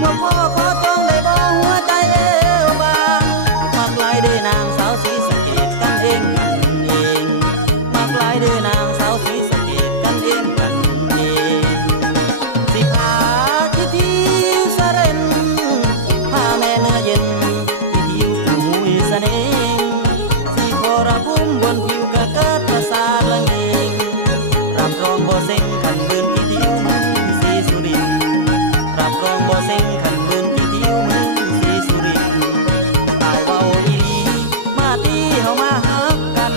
พวกพ่อขอจงได้บ่หัวใจเอวบางมักหลายเด้อนางสาวศรีสะเกษกันเองมักหลายเด้อนางสาวศรีสะเกษกันเองสิพาที่ทิวสะเร็นพาแม่เนื้อเย็นที่ทิวหูยเสน่ห์สิพอระพุ่มบนผิวกะเกิดประสาทละเงงรับรองบ่เซ็งขันเดินที่ทิวเมืองศรีสุรินทร์รับรองบ่เซ็งขันเดินที่ทิวเมืองศรีสุรินทร์ตายเว้าอีหลีมาตีเฮามาฮักกัน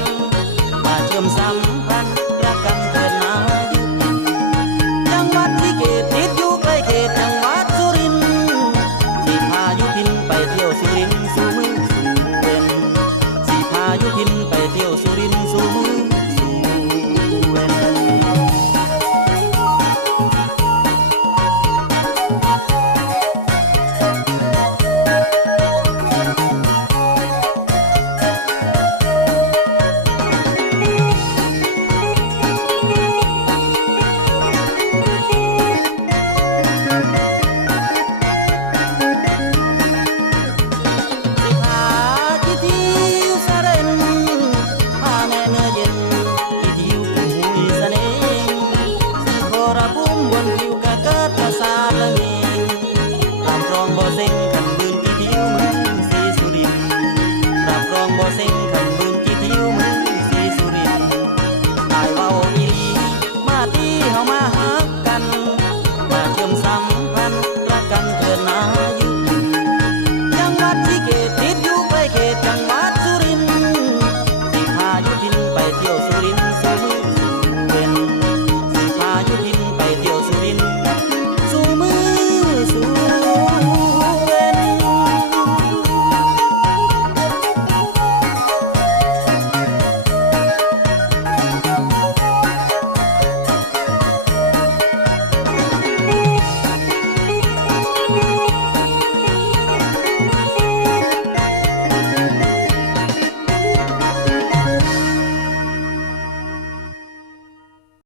มาเชื่อมสัมพันธ์รักกันเกินมาอยู่จังหวัดที่เกตติดอยู่ใกล้เขตจังหวัดสุรินทร์สิพายุพินไปเที่ยวสุรินทร์สู่มือสู่เวนสิพายุพินไปเที่ยวสุรินทร์สู่มือสู่เวน สิพาที่ทิวสะเร็นพาแม่เนื้อเย็นที่ทิวหูยเสน่ห์สิขอระพุ่มบนผิวกะเกิดประสาทละเงงรับรองบ่เซ็งขันบืนที่ทิวเมืองศรีสุรินทร์รับรองบ่เซ็งขันบืนที่ทิวเมืองศรีสุรินทร์ตายเว้าอีหลีมาตีเฮามาฮักกันมาเชื่อมสัมพันธ์รักกันเถิ